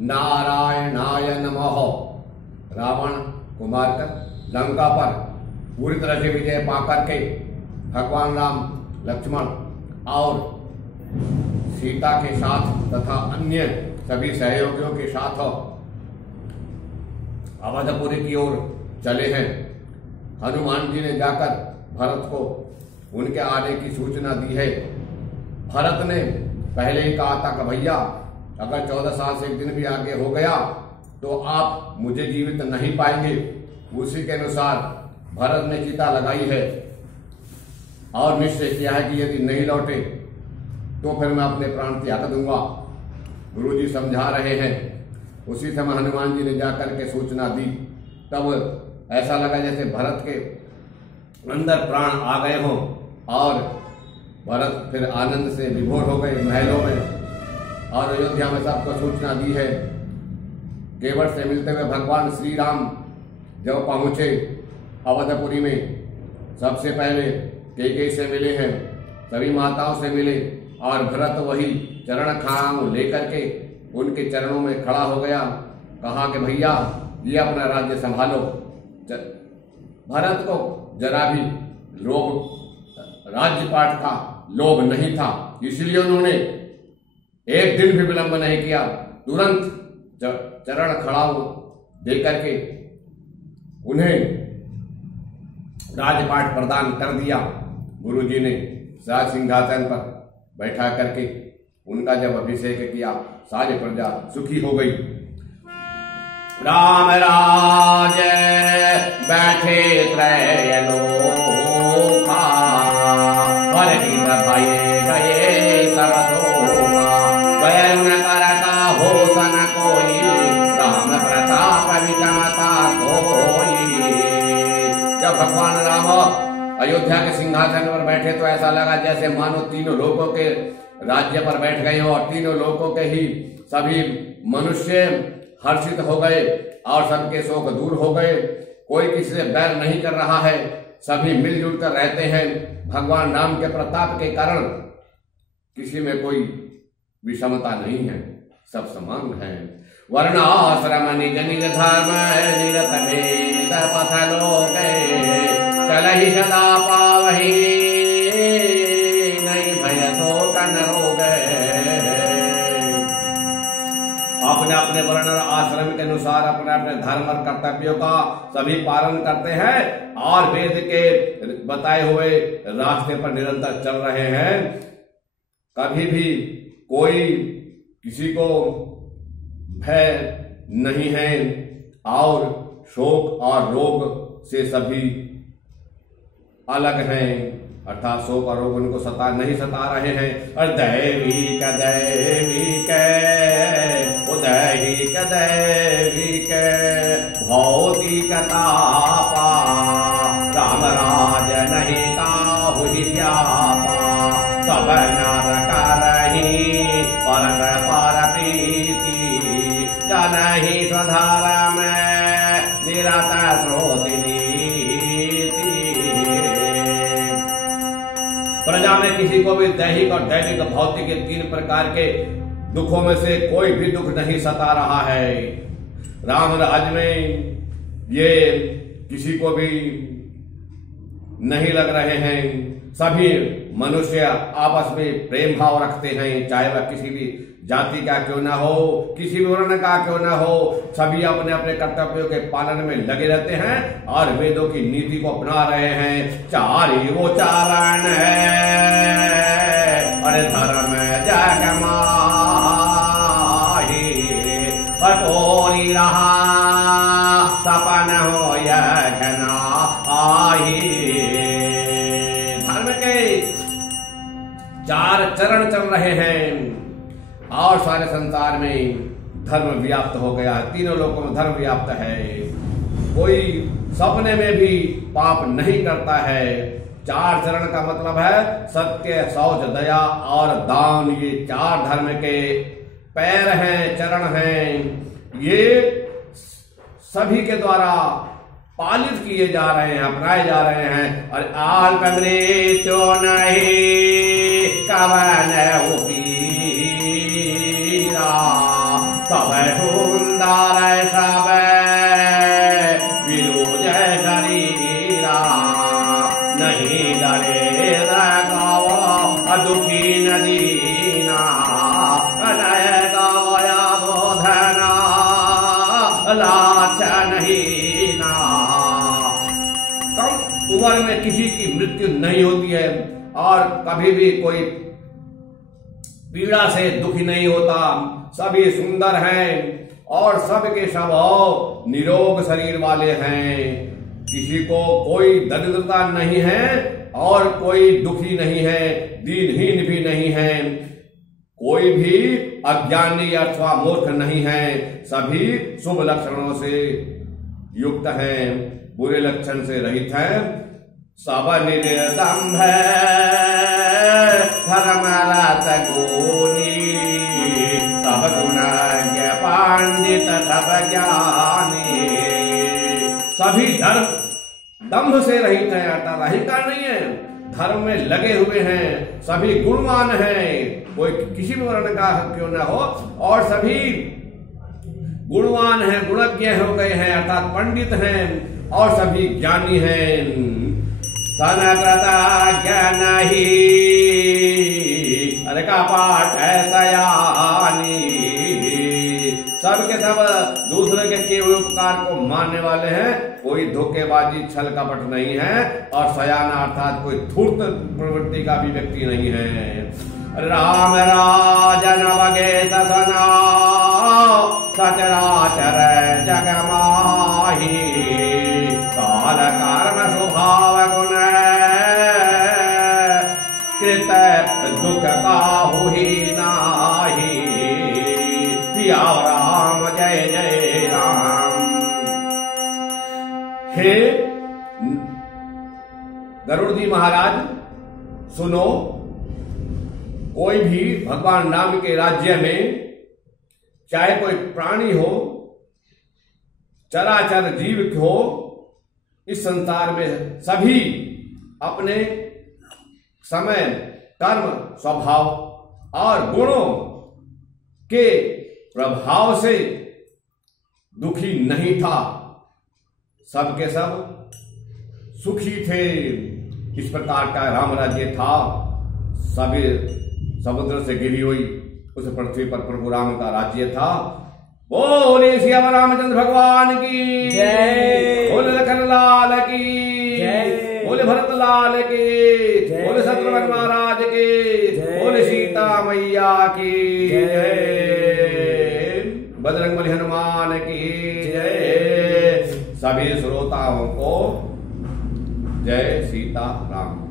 नारायणाय नमः। रावण को मारकर लंका पर पूरी तरह से विजय पाकर के भगवान राम, लक्ष्मण और सीता के साथ तथा अन्य सभी सहयोगियों के साथ अवधपुरी की ओर चले हैं। हनुमान जी ने जाकर भरत को उनके आने की सूचना दी है। भरत ने पहले ही कहा था कि भैया अगर 14 साल से एक दिन भी आगे हो गया तो आप मुझे जीवित नहीं पाएंगे। उसी के अनुसार भरत ने चिता लगाई है और निश्चय किया है कि यदि नहीं लौटे तो फिर मैं अपने प्राण त्याग दूंगा। गुरु जी समझा रहे हैं। उसी समय हनुमान जी ने जाकर के सूचना दी। तब ऐसा लगा जैसे भरत के अंदर प्राण आ गए हों और भरत फिर आनंद से विभोर हो गए महलों में। और अयोध्या में सबको सूचना दी है। केवट से मिलते हुए भगवान श्री राम जब पहुंचे अवधपुरी में, सबसे पहले कैकेयी से मिले हैं, सभी माताओं से मिले और भरत वही चरण खाम लेकर के उनके चरणों में खड़ा हो गया। कहा कि भैया ये अपना राज्य संभालो। भरत को जरा भी राज्यपाट का लोभ नहीं था, इसलिए उन्होंने एक दिन भी विलंब नहीं किया। तुरंत चरण खड़ाऊ देकर के उन्हें राजपाट प्रदान कर दिया। गुरु जी ने राज सिंहासन पर बैठा करके उनका जब अभिषेक किया, सारी प्रजा सुखी हो गई। राम राज बैठे त्रैलोका, हरहित भये गए सब शोका। वरुण करता हो सन कोई, राम प्रताप विषमता कोई। जब भगवान राम अयोध्या के सिंहासन पर बैठे तो ऐसा लगा जैसे मानो तीनों लोकों के राज्य पर बैठ गए हो और तीनों लोकों के ही सभी मनुष्य हर्षित हो गए और सबके शोक दूर हो गए। कोई किसी से बैर नहीं कर रहा है, सभी मिलजुल कर रहते हैं। भगवान राम के प्रताप के कारण किसी में कोई विषमता नहीं है, सब समान है। वर्णाश्रम निज निज धर्म निरत भेद पथ लोके, चलहि सदा पावहि नहीं भय शोक न रोगे। अपने अपने वर्ण और आश्रम के अनुसार अपने अपने धर्म और कर्तव्यों का सभी पालन करते हैं और वेद के बताए हुए रास्ते पर निरंतर चल रहे हैं। कभी भी कोई किसी को भय नहीं है और शोक और रोग से सभी अलग हैं, अर्थात शोक और रोग उनको नहीं सता रहे हैं। और दैविक दैविक दैहिक दैविक भौतिक तापा, राम राज नहीं काहु व्यापा। सब नर करहि परम पर प्रीति, जनहि स्वधर्म निरत श्रोति। प्रजा में किसी को भी दैहिक और दैविक भौतिक के 3 प्रकार के दुखों में से कोई भी दुख नहीं सता रहा है। राम राज्य में ये किसी को भी नहीं लग रहे हैं। सभी मनुष्य आपस में प्रेम भाव रखते हैं, चाहे वह किसी भी जाति का क्यों ना हो, किसी भी वर्ण का क्यों ना हो। सभी अपने अपने कर्तव्यों के पालन में लगे रहते हैं और वेदों की नीति को अपना रहे हैं। चारि वो चारण है, अरे धर्म जग माही, और कोरी रहा सपन हो यज्ञ आही। धर्म के 4 चरण चल रहे हैं और सारे संसार में धर्म व्याप्त हो गया है। तीनों लोगों में धर्म व्याप्त है। कोई सपने में भी पाप नहीं करता है। 4 चरण का मतलब है सत्य, शौच, दया और दान। ये 4 धर्म के पैर हैं, चरण हैं। ये सभी के द्वारा पालित किए जा रहे हैं, अपनाए जा रहे हैं। और अल्प मृत्यु नहीं कवन उपीरा, सब सुंदर सब विरोज शरीरा नहीं डरे गावा दुखी नदीना गाया बोधना लाच नहीं ना। कम उम्र में किसी की मृत्यु नहीं होती है और कभी भी कोई पीड़ा से दुखी नहीं होता। सभी सुंदर हैं और सबके सब निरोग शरीर वाले हैं। किसी को कोई दरिद्रता नहीं है और कोई दुखी नहीं है, दीनहीन भी नहीं है। कोई भी अज्ञानी अथवा मूर्ख नहीं है। सभी शुभ लक्षणों से युक्त हैं, बुरे लक्षण से रहित हैं। सब निर्दम्भ धर्मरत गुणी सब गुणज्ञ पंडित सब ज्ञानी। सभी धर्म दम्भ से रहित है, अर्थात अहंकार नहीं है, धर्म में लगे हुए हैं। सभी गुणवान हैं, कोई किसी भी वर्ण का क्यों न हो, और सभी गुणवान हैं, गुणज्ञ हो गए हैं, अर्थात पंडित हैं और सभी ज्ञानी हैं। सनकता ज्ञान ही अरे का पाठ है सयानी। सबके सब दूसरे के किए हुए उपकार को मानने वाले हैं। कोई धोखेबाजी छल कपट नहीं है और सयाना अर्थात कोई धूर्त प्रवृत्ति का भी व्यक्ति नहीं है। राम राजन वगे ससना सचराचर जग माही काल कर्म स्वभाव गुण कृत दुख काहू ही नाही। पिया राम जय जय राम। हे गरुड़ जी महाराज सुनो, कोई भी भगवान राम के राज्य में चाहे कोई प्राणी हो, चराचर जीव हो, इस संसार में सभी अपने समय, कर्म, स्वभाव और गुणों के प्रभाव से दुखी नहीं था। सबके सब सुखी थे। इस प्रकार का राम राज्य था। सभी समुद्र से घिरी हुई उस पृथ्वी पर प्रभु राम का राज्य था। बोले श्री रामचंद्र भगवान की जय, बोले लखन लाल की जय, बोले भरत लाल की, बोले शत्रुघ्न महाराज की, बोले सीता मैया की जय, बजरंगबली हनुमान की जय। सभी श्रोताओं को जय सीता राम।